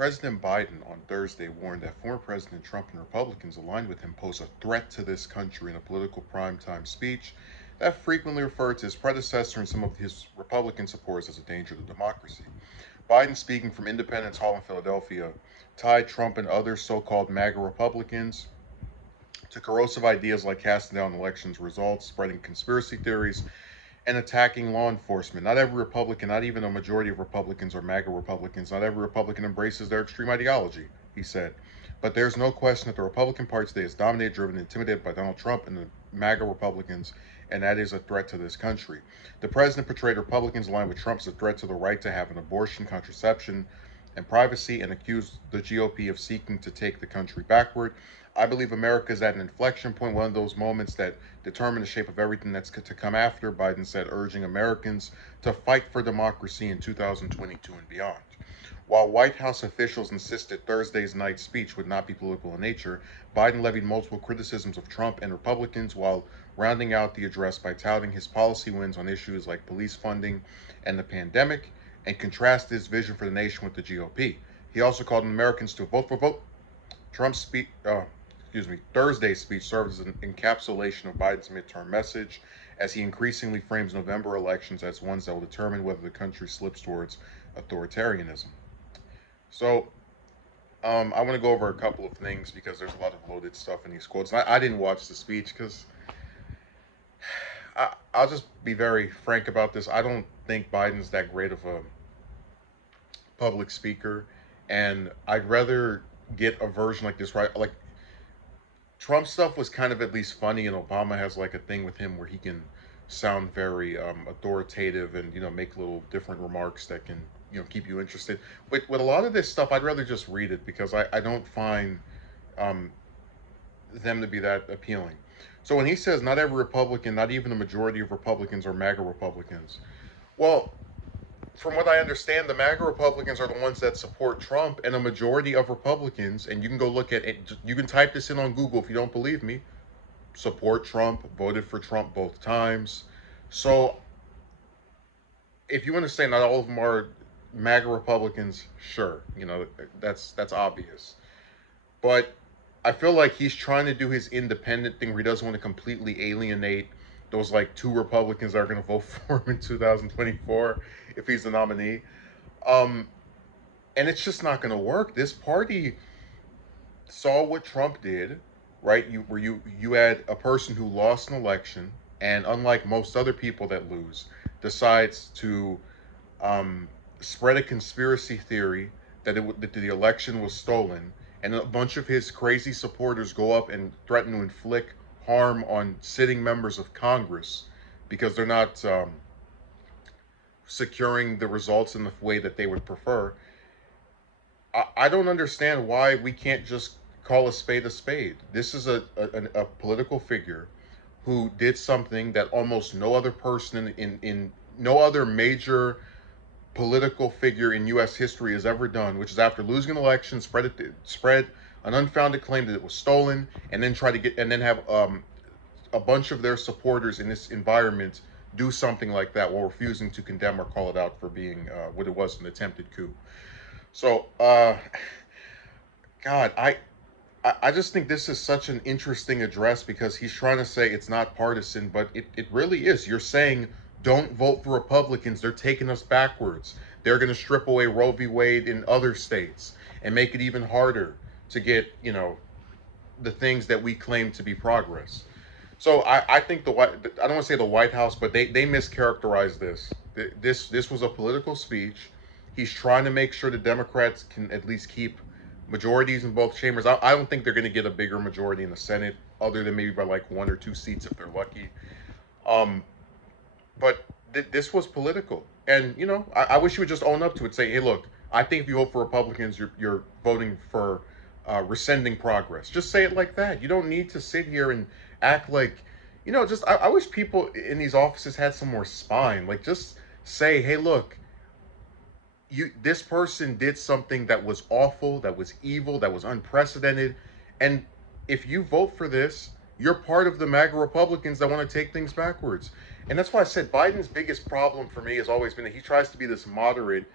President Biden on Thursday warned that former President Trump and Republicans aligned with him pose a threat to this country in a political primetime speech that frequently referred to his predecessor and some of his Republican supporters as a danger to democracy. Biden, speaking from Independence Hall in Philadelphia, tied Trump and other so called MAGA Republicans to corrosive ideas like casting down elections results, spreading conspiracy theories, and attacking law enforcement. Not every Republican, not even a majority of Republicans are MAGA Republicans, not every Republican embraces their extreme ideology, he said. But there's no question that the Republican Party today is dominated, driven, and intimidated by Donald Trump and the MAGA Republicans, and that is a threat to this country. The president portrayed Republicans aligned with Trump as a threat to the right to have an abortion, contraception, and privacy, and accused the GOP of seeking to take the country backward. I believe America is at an inflection point, one of those moments that determine the shape of everything that's to come after, Biden said, urging Americans to fight for democracy in 2022 and beyond. While White House officials insisted Thursday's night speech would not be political in nature, Biden levied multiple criticisms of Trump and Republicans while rounding out the address by touting his policy wins on issues like police funding and the pandemic, and contrasted his vision for the nation with the GOP. He also called on Americans to vote. Trump's Thursday's speech served as an encapsulation of Biden's midterm message as he increasingly frames November elections as ones that will determine whether the country slips towards authoritarianism. So, I want to go over a couple of things because there's a lot of loaded stuff in these quotes. I didn't watch the speech because I'll just be very frank about this. I don't think Biden's that great of a public speaker, and I'd rather get a version like this, right? Like, Trump stuff was kind of at least funny, and Obama has like a thing with him where he can sound very authoritative and make little different remarks that can keep you interested. With a lot of this stuff, I'd rather just read it because I don't find um, them to be that appealing. So when he says not every Republican, not even a majority of Republicans are MAGA Republicans, well, from what I understand, the MAGA Republicans are the ones that support Trump, and a majority of Republicans, and you can go look at it, you can type this in on Google if you don't believe me, support Trump, voted for Trump both times. So if you want to say not all of them are MAGA Republicans, sure, that's obvious. But I feel like he's trying to do his independent thing where he doesn't want to completely alienate those like two Republicans that are going to vote for him in 2024 if he's the nominee. Um, and it's just not going to work. This party saw what Trump did, right? You had a person who lost an election, and unlike most other people that lose, decides to um, spread a conspiracy theory that the election was stolen, and a bunch of his crazy supporters go up and threaten to inflict harm on sitting members of Congress because they're not securing the results in the way that they would prefer. I don't understand why we can't just call a spade a spade. This is a political figure who did something that almost no other person in no other major political figure in U.S. history has ever done, which is after losing an election, spread an unfounded claim that it was stolen, and then try to get and then have a bunch of their supporters in this environment do something like that while refusing to condemn or call it out for being what it was, an attempted coup. So, God, I just think this is such an interesting address because he's trying to say it's not partisan, but it really is. You're saying don't vote for Republicans. They're taking us backwards. They're going to strip away Roe v. Wade in other states and make it even harder to get, the things that we claim to be progress. So I think I don't want to say the White House, but they mischaracterized this. This was a political speech. He's trying to make sure the Democrats can at least keep majorities in both chambers. I don't think they're going to get a bigger majority in the Senate, other than maybe by like one or two seats if they're lucky. Um, but this was political, and I wish you would just own up to it. Say, hey, look, I think if you vote for Republicans, you're voting for rescinding progress. Just say it like that. You don't need to sit here and act like, just I wish people in these offices had some more spine. Like, just say, hey, look, this person did something that was awful, that was evil, that was unprecedented, and if you vote for this, you're part of the MAGA Republicans that want to take things backwards. And that's why I said Biden's biggest problem for me has always been that he tries to be this moderate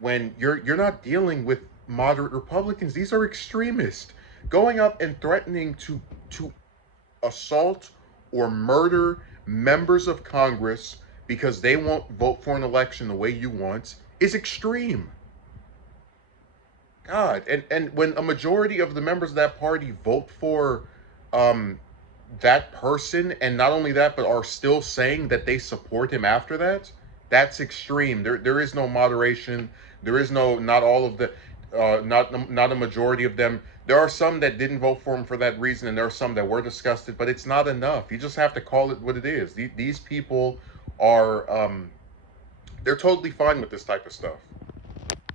when you're not dealing with moderate Republicans. These are extremists going up and threatening to assault or murder members of Congress because they won't vote for an election the way you want is extreme. God, and when a majority of the members of that party vote for um that person, and not only that, but are still saying that they support him after that, that's extreme. There is no moderation. There is no, not all of the not a majority of them. There are some that didn't vote for him for that reason, and there are some that were disgusted, but it's not enough. You just have to call it what it is. These people are they're totally fine with this type of stuff.